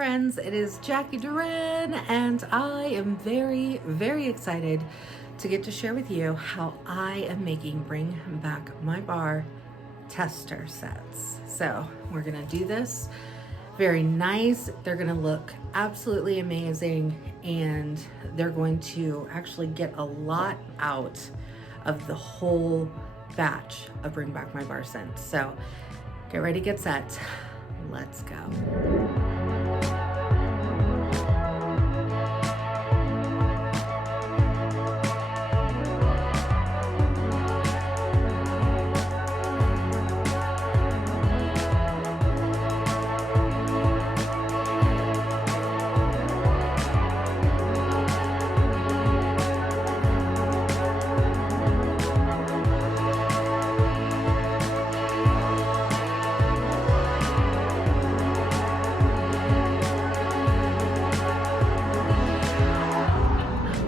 friends, it is Jacqui Duran, and I am very, very excited to get to share with you how I am making Bring Back My Bar tester sets. So we're gonna do this very nice. They're gonna look absolutely amazing, and they're going to actually get a lot out of the whole batch of Bring Back My Bar scents. So get ready, get set. Let's go.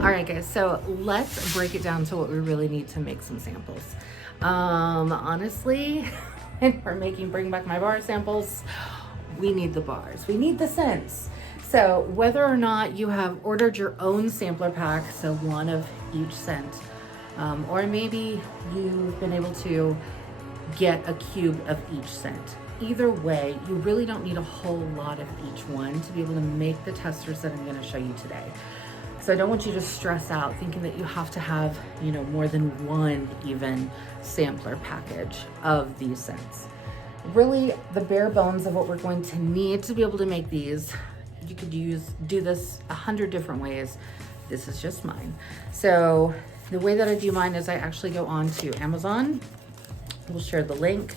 All right, guys, so let's break it down to what we really need to make some samples. Honestly, if we're making Bring Back My Bar samples, we need the bars, we need the scents. So whether or not you have ordered your own sampler pack, so one of each scent, or maybe you've been able to get a cube of each scent. Either way, you really don't need a whole lot of each one to be able to make the testers that I'm gonna show you today. So I don't want you to stress out thinking that you have to have, more than one even sampler package of these scents. Really, the bare bones of what we're going to need to be able to make these, you could do this 100 different ways. This is just mine. So the way that I do mine is I actually go on to Amazon. We'll share the link.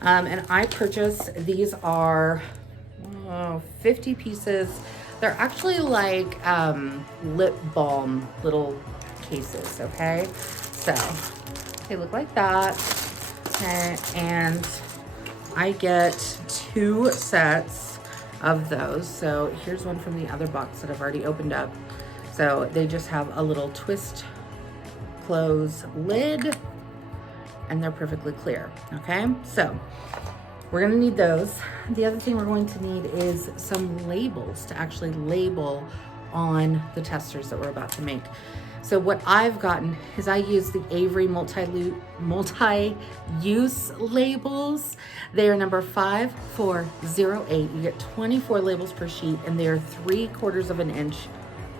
And I purchase, these are 50 pieces. They're actually like lip balm little cases, okay? So they look like that. Okay, and I get 2 sets of those. So here's one from the other box that I've already opened up. So they just have a little twist close lid and they're perfectly clear, okay? So we're gonna need those. The other thing we're going to need is some labels to actually label on the testers that we're about to make. So what I've gotten is I use the Avery multi-use labels. They are number 5408. You get 24 labels per sheet and they are 3/4 of an inch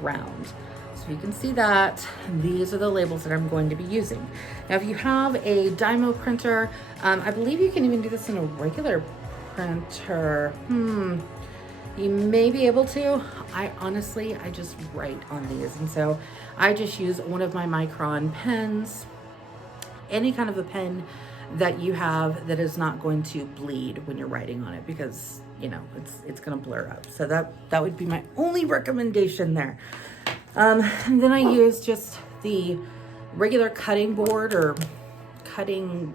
round. So you can see that these are the labels that I'm going to be using. Now, if you have a Dymo printer, I believe you can even do this in a regular printer. You may be able to. I just write on these. And so I just use one of my Micron pens, any kind of a pen that you have that is not going to bleed when you're writing on it, because it's gonna blur up. So that would be my only recommendation there. And then I use just the regular cutting board or cutting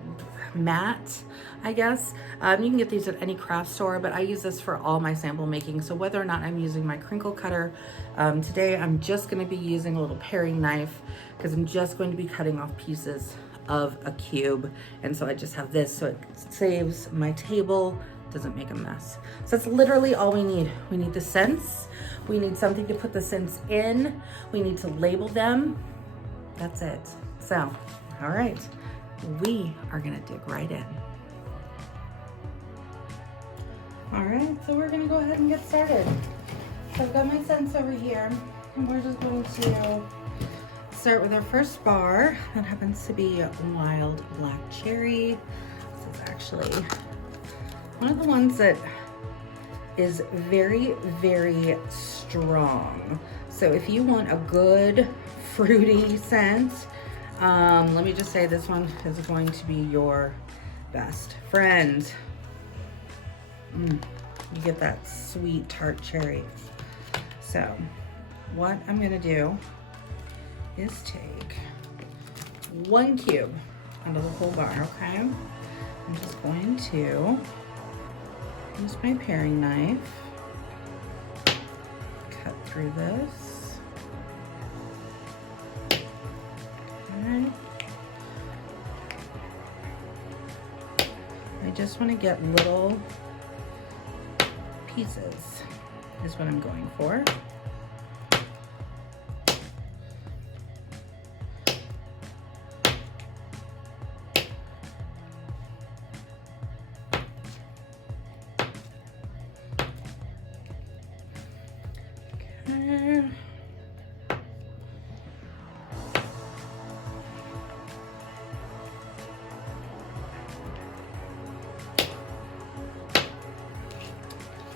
mat, I guess. You can get these at any craft store, but I use this for all my sample making. So whether or not I'm using my crinkle cutter, today I'm just gonna be using a little paring knife because I'm just going to be cutting off pieces of a cube. And so I just have this, so it saves my table, doesn't make a mess. So that's literally all we need. We need the scents. We need something to put the scents in. We need to label them. That's it. So, all right, we are gonna dig right in. All right, so we're gonna go ahead and get started. So I've got my scents over here, and we're just going to start with our first bar. That happens to be Wild Black Cherry. This is actually one of the ones that is very, very strong. So if you want a good fruity scent, let me just say this one is going to be your best friend. You get that sweet tart cherry. So what I'm gonna do is take 1 cube out of the whole bar, okay? I'm just going to use my paring knife, cut through this. Okay. I just want to get little pieces. is what I'm going for. Okay.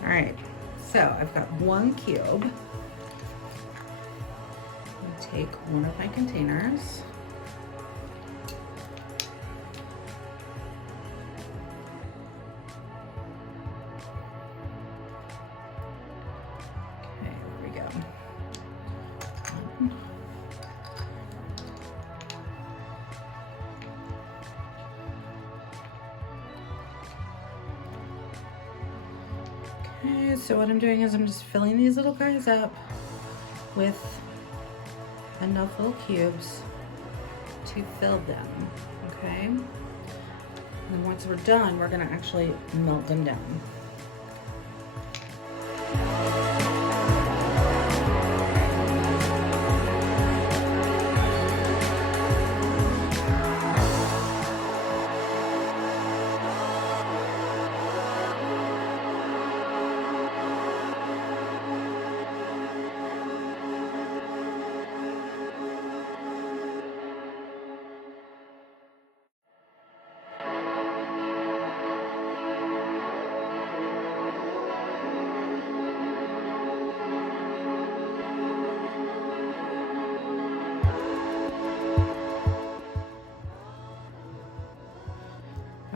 All right, so I've got 1 cube. I'm gonna take one of my containers. Okay, there we go. Okay, so what I'm doing is I'm just filling these little guys up with enough little cubes to fill them, okay? And then once we're done, we're gonna actually melt them down.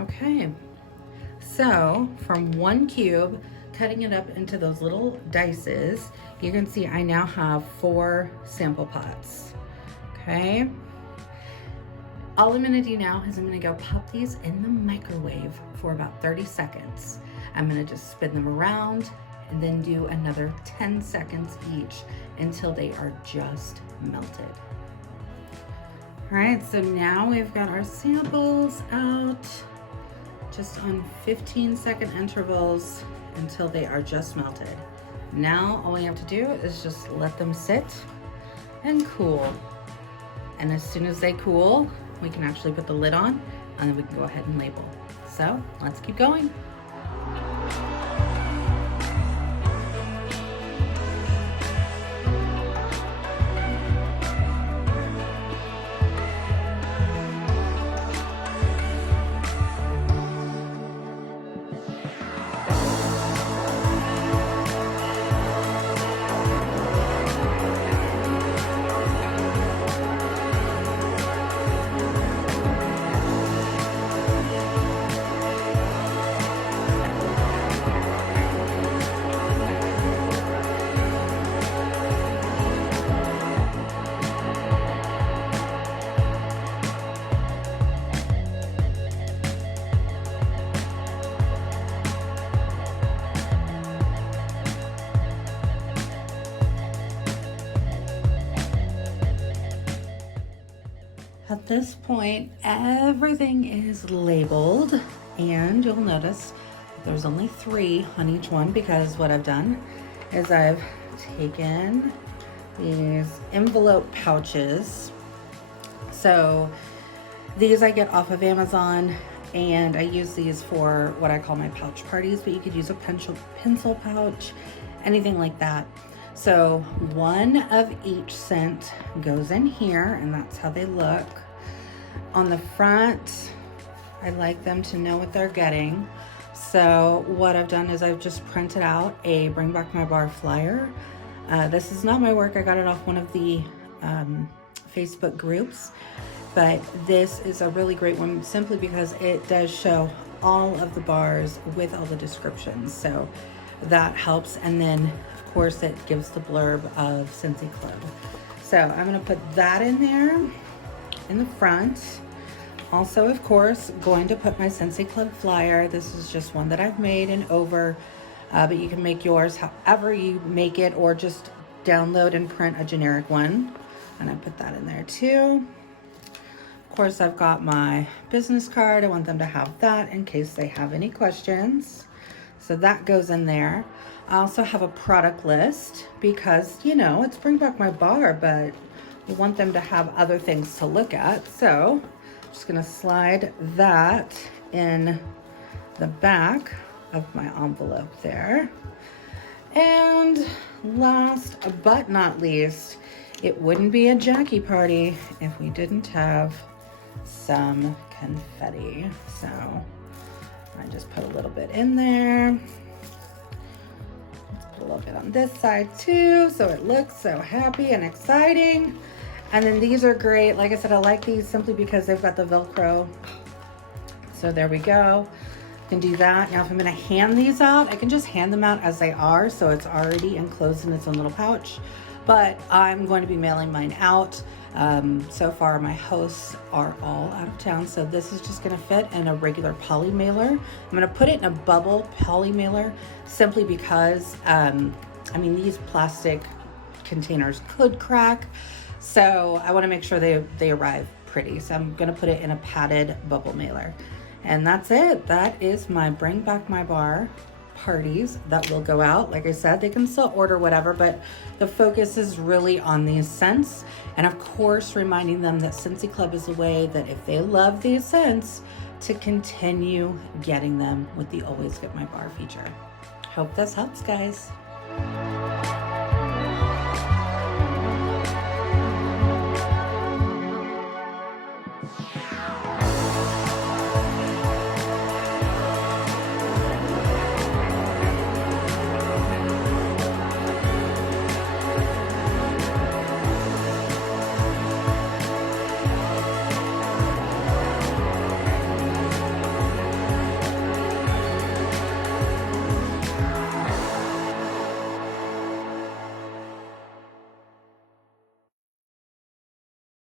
Okay, so from 1 cube, cutting it up into those little dices, you can see I now have 4 sample pots, okay? All I'm gonna do now is I'm gonna go pop these in the microwave for about 30 seconds. I'm gonna just spin them around and then do another 10 seconds each until they are just melted. All right, so now we've got our samples out just on 15-second intervals until they are just melted. Now all we have to do is just let them sit and cool. And as soon as they cool, we can actually put the lid on and then we can go ahead and label. So let's keep going. At this point, everything is labeled, and you'll notice there's only 3 on each one because what I've done is I've taken these envelope pouches. So these I get off of Amazon, and I use these for what I call my pouch parties, but you could use a pencil pouch, anything like that. So 1 of each scent goes in here, and that's how they look. On the front, I like them to know what they're getting. So what I've done is I've just printed out a Bring Back My Bar flyer. This is not my work. I got it off one of the Facebook groups, but this is a really great one simply because it does show all of the bars with all the descriptions. So that helps. And then of course it gives the blurb of Scentsy Club. So I'm gonna put that in there in the front. Also, of course, going to put my Scentsy Club flyer. This is just one that I've made in over, but you can make yours however you make it, or just download and print a generic one. And I put that in there too. Of course, I've got my business card. I want them to have that in case they have any questions. So that goes in there. I also have a product list because, you know, it's bring back my bar, but we want them to have other things to look at. So I'm just gonna slide that in the back of my envelope there. And last but not least, it wouldn't be a Jacqui party if we didn't have some confetti. So I just put a little bit in there. Let's put a little bit on this side too, so it looks so happy and exciting. And then these are great. Like I said, I like these simply because they've got the Velcro. So there we go. Can do that. Now if I'm gonna hand these out, I can just hand them out as they are, so it's already enclosed in its own little pouch. But I'm going to be mailing mine out. So far my hosts are all out of town, so this is just gonna fit in a regular poly mailer. I'm gonna put it in a bubble poly mailer simply because, I mean, these plastic containers could crack. So I wanna make sure they arrive pretty. So I'm gonna put it in a padded bubble mailer. And that's it. That is my Bring Back My Bar parties that will go out. Like I said, they can still order whatever, but the focus is really on these scents. And of course, reminding them that Scentsy Club is a way that if they love these scents, to continue getting them with the Always Get My Bar feature. Hope this helps, guys.